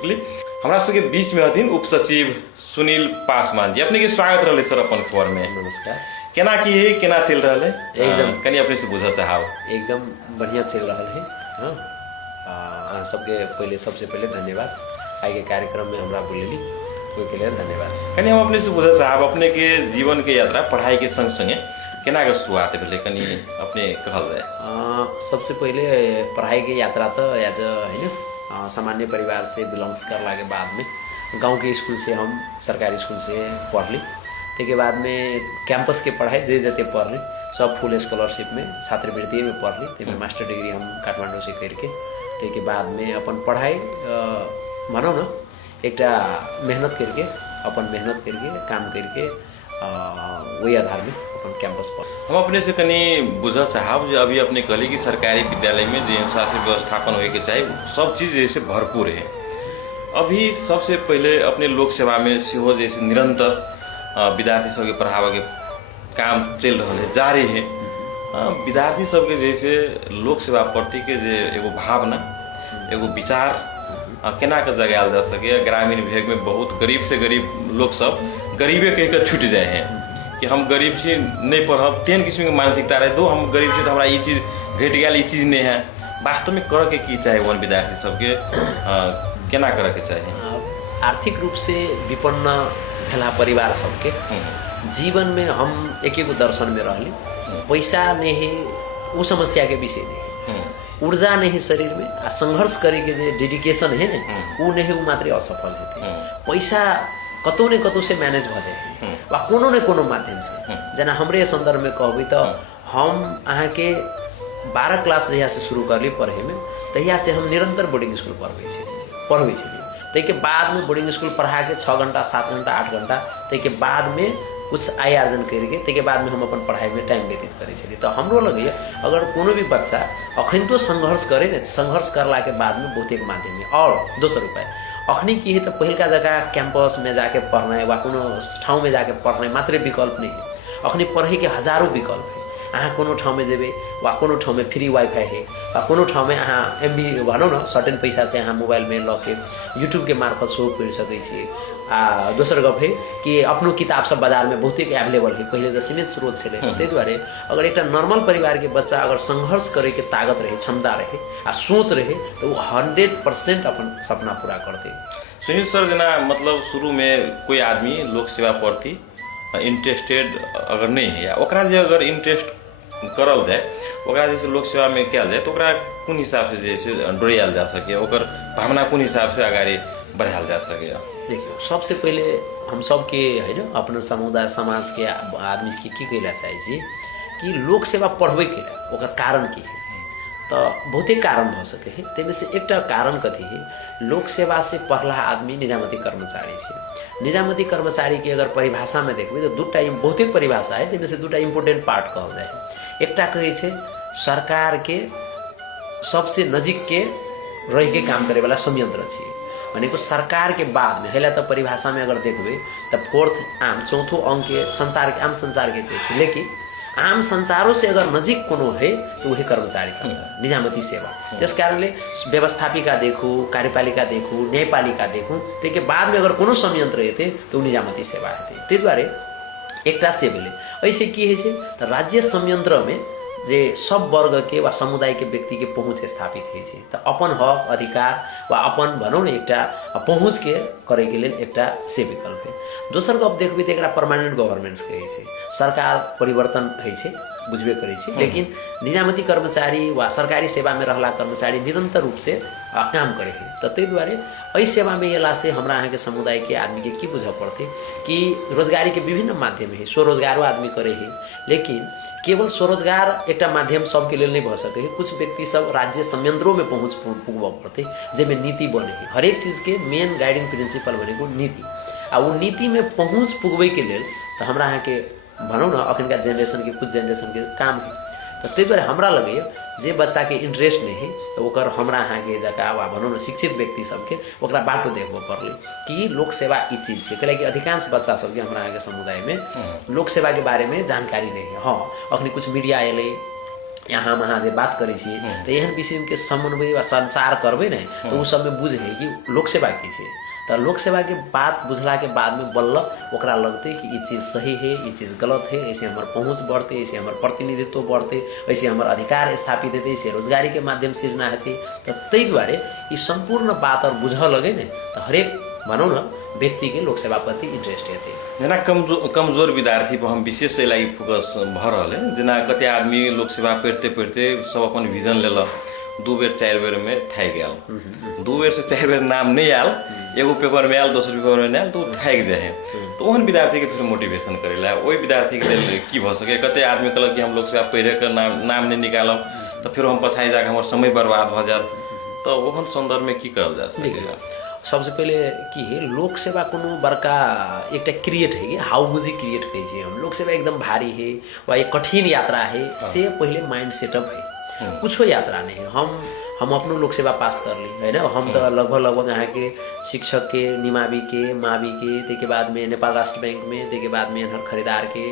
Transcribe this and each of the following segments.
के लिए हमरा सबके बीच में हथिन उप सचिव सुनील पासवान जी। अपने के स्वागत रहे सर अपन खबर में। नमस्कार। केना की है, केना चल रहा है? एकदम कनी अपने से बुझा चाहब। एकदम बढ़िया चल रहा है। हाँ, सबके पहले सबसे पहले धन्यवाद। आगे के कार्यक्रम में हमरा बोलेली के लिए धन्यवाद। कनी हम अपने से बुझा चाहब अपने के जीवन के यात्रा पढ़ाई के संग संगे केना के शुरुआत भेले, कनी अपने कहल जाए। सबसे पहले पढ़ाई के यात्रा तो एज है सामान्य परिवार से बिलोंग्स करला के बाद में गांव के स्कूल से हम सरकारी स्कूल से पढ़ली। के बाद में कैंपस के पढ़ाई जे जते पढ़ली सब फुल स्कॉलरशिप में छात्रवृत्ति में पढ़ली। तेमें मास्टर डिग्री हम काठमांडू से करके के बाद में अपन पढ़ाई मानो न एक मेहनत करके अपन मेहनत करके काम करके वही आधार में अपन कैंपस पर हम अपने से कनी बुझा चाहब जो अभी अपने कहली कि सरकारी विद्यालय में जो अनुसार से व्यवस्थापन होए के चाहिए सब चीज़ जैसे भरपूर है। अभी सबसे पहले अपने लोक सेवा में सेहो जैसे निरंतर विद्यार्थी सबके पढ़ावा के काम चल रहा है, जारी है। विद्यार्थी सबके जैसे लोक सेवा प्रति के जे एगो भावना एगो विचार केना के जगायल जा सके। ग्रामीण भेग में बहुत गरीब से गरीब लोग सब गरीबे कह के छूट जाए हैं कि हम गरीब से नहीं पढ़ब, तेन किस्म के मानसिकता रहे दो हम गरीब से तो हमारा ये चीज़ घट गया, ये चीज़ नहीं है। वास्तव में कर के की चाहे वन विद्यार्थी सबके केना करे के चाहिए। आर्थिक रूप से विपन्न भेला परिवार सबके जीवन में हम एक दर्शन में रहली। पैसा नहीं वो समस्या के विषय नहीं, ऊर्जा नहीं शरीर में आ संघर्ष करे के जे डेडिकेशन है ना वो नहीं वो मात्र असफल है। पैसा कतौ ने कतौ से मैनेज भ जाए वा कोनो ने कोनो माध्यम से। जना हमरे संदर्भ में कहबी तो हम अहाँ के 12 क्लास जहिया से शुरू करली पढ़े में तहिया से हम निरंतर बोर्डिंग स्कूल पढ़बै छलिए। के बाद में बोर्डिंग स्कूल पढ़ा के 6 घंटा 7 घंटा 8 घंटा के बाद में कुछ आय आर्जन करके के बाद में हम अपन पढ़ाई में टाइम व्यतीत करे छलिए। तो हमरो लगे अगर कोनो भी बच्चा अखन तो संघर्ष करे न संघर्ष करला के बाद में बहुत एक माध्यम है। और दोसर उपाय अखनी की है तो पहिलका जगह कैंपस में जाके पढ़ना वा कोनो ठाउँ में जाके पढ़ना मात्र विकल्प नहीं है। अखनी पढ़े के हजारों विकल्प है। अहाँ कोनो ठाउँ में जेबे वा कोनो ठाउँ में फ्री वाईफाई है वा कोनो ठाउँ में अहाँ एमबी भनौँ न सर्टेन पैसा से अहाँ मोबाइल में लके यूट्यूब के मार्फत शो पढ़ सकै छी। दोसर गप है कि अपनो किताब सब बाजार में बहुत एवेलेबल है, पहले तो सीमित स्रोत छे। ताहि दुआरे अगर एक नॉर्मल परिवार के बच्चा अगर संघर्ष करे के ताकत रहे, क्षमता रहे आ सोच रहे तो वो 100% अपन सपना पूरा करते। सुनील सर जना मतलब शुरू में कोई आदमी लोक सेवा प्रति इंटरेस्टेड अगर नहीं है या ओकरा जे अगर इंटरेस्ट करल जाए ओकरा जैसे लोक सेवा में कल जाए तो ओकरा कौन हिसाब से जैसे डोरियाल जा सके, ओकर भावना कौन हिसाब से आगे बढ़ायल जा सके। देखियो सबसे पहले हम सबके है न अपन समुदाय समाज के आदमी के की कहला चाहे छी कि लोक सेवा पढ़बे के ओकर कारण की है तो बहुते कारण भ सके है। तेमे से एक कारण कथी है लोक सेवा से पढ़ला आदमी निजामती कर्मचारी है। निजामती कर्मचारी की अगर परिभाषा में देखबे तो दूटा बहुते परिभाषा है। तेमे से दूटा इम्पोर्टेंट पार्ट कहल जाए। एकटा कहे छे सरकार के सबसे नजीक के रह के काम करे वाला संयंत्र छे। माने को सरकार के बाद में हेला तो परिभाषा में अगर देखबे तो 4th आम 4थो अंक के संसार के आम संसार के कहे छे। लेकिन आम संसारों से अगर नजीक कोनो है तो वही कर्मचारी का निजामती सेवा। जिस कारण ले व्यवस्थापिका देखू, कार्यपालिका देखू, न्यायपालिका देखू के बाद में अगर कोनो संयंत्र हेते तो निजामती सेवा हेते। ते द्वारे एकटा से भेले ऐसे की है छे तो राज्य संयंत्र में जे सब वर्ग के वा समुदाय के व्यक्ति के पहुँच स्थापित है छे तो अपन हक अधिकार वा अपन भनौं न एकटा पहुँच के करे के लेल एकटा से विकल्प है। दोसर गप देखबे तो एकरा परमानेंट गवर्नमेंट्स कहे छे। सरकार परिवर्तन है छे बुझबे करे छे, लेकिन निजामती कर्मचारी वा सरकारी सेवा में रहला कर्मचारी निरंतर रूप से काम करे है। तो ते द्वारे एहि सेवा में एला से हमरा अहाँ के समुदाय के आदमी के की बुझा पड़ते कि रोजगारी के विभिन्न माध्यम है। स्वरोजगारो आदमी करे है, लेकिन केवल स्वरोजगार एक माध्यम सबके लिए नहीं भ सके है। कुछ व्यक्ति सब राज्य संयंत्रों में पहुँच पुगब पड़ते जेमें नीति बने है। हरेक चीज के मेन गाइडिंग प्रिंसिपल बने नीति आ वो नीति में पहुँच पुगबे के लेल तो हमरा अहाँ के भनौं न अखनका जेनरेशन के कुछ जेनरेशन के काम है। तो ते द्वारे हमरा लगे जे बच्चा के इंटरेस्ट नहीं है तो ओकर हमरा अहाँ के जगह वा भनौं न शिक्षित व्यक्ति सबके ओकरा बाटो देखबो पड़ले कि लोक सेवा ई चीज छे। कैलाकि अधिकांश बच्चा सबके हमरा अहाँ के समुदाय में लोक सेवा के बारे में जानकारी नहीं है। हाँ अखनी कुछ मीडिया एले यहाँ वहाँ जे बात करै छियै तऽ एहन किसिमके समन्वय वा संचार करबै ने तऽ उ सबमे बुझे कि लोक सेवा की छै। तो लोक सेवा के बात बुझला के बाद में बल्ल ओकरा लगते कि ये चीज़ सही है, ये चीज़ गलत है, ऐसे हमार पहुँच बढ़ते, ऐसे हमार प्रतिनिधित्व बढ़ते, ऐसे हमार अधिकार स्थापित हेतै, ऐसे रोजगारी के माध्यम सृजना हेतै। तो तै दुआरे ये संपूर्ण बात और बुझ लगे ने तो हरेक भनौँ न व्यक्ति के लोक सेवा प्रति इंट्रेस्ट हेतै। जना कमजोर विद्यार्थी पर हम विशेष एलाई फोकस भ रहल है। जना कते आदमी लोक सेवा पढ़ते पढ़ते सब अपन विजन लेल 2 बेर 4 बेर में थाक गया, 2 बेर से 4 बेर नाम नहीं आयल, एगो पेपर में आयल, दोसर पेपर में नहीं आयल, तो थाक जाए। तो ओहन विद्यार्थी के फिर मोटिवेशन करेला ओहि विद्यार्थी के लेल की भ सके। कते आदमी कहलक कि हम लोक सेवा पढ़े के नाम नहीं निकालब तो फिर हम पछाई जाके हमर समय बर्बाद भ जात। तो ओहन संदर्भ में की करल जा सकेगा? सबसे पहले की है लोक सेवा कोनो बड़का एक क्रिएट है कि हाउबुजी क्रिएट कहे छी हम। लोक सेवा एकदम भारी है वा एक कठिन यात्रा है से पहले माइंड सेटअप है। कुछ यात्रा नहीं है। हम अपनो लोक सेवा पास कर ली है ना। हम तो लगभग यहाँ के शिक्षक के, निमावी के, मावी के, ते के बाद में नेपाल राष्ट्र बैंक में, ते के बाद में यहाँ खरीदार के,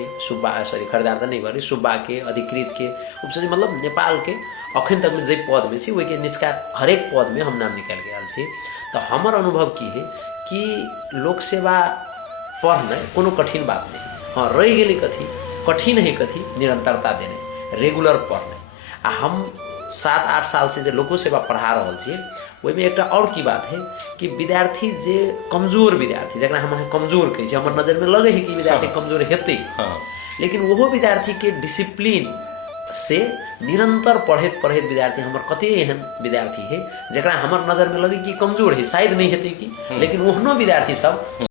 खरीदार तो नहीं भरी, सुब्बा के, अधिकृत के, उपसचिव, मतलब नेपाल के अखन तक में जे पद में छी वही के निचका हरेक पद में हम नाम निकाल के आयल छी। तो हमार अनुभव की है कि लोक सेवा पढ़ना कोनो कठिन बात नहीं। हाँ, रह गई कथी कठिन है, कथी निरंतरता देने, रेगुलर पढ़ने। आ हम 7-8 साल से जो लोको सेवा पढ़ा रहल छी वही में एक और की बात है कि विद्यार्थी जे कमजोर विद्यार्थी जरा हम कमजोर कहे छी, हमर नजर में लगे है कि विद्यार्थी कमजोर हेतै, लेकिन वो विद्यार्थी के डिसिप्लिन से निरंतर पढ़ैत पढ़ैत विद्यार्थी हमर कते एहन विद्यार्थी है जरा हमर नजर में लगे कि कमजोर है, शायद नहीं हेतै कि, लेकिन ओहनो विद्यार्थी सब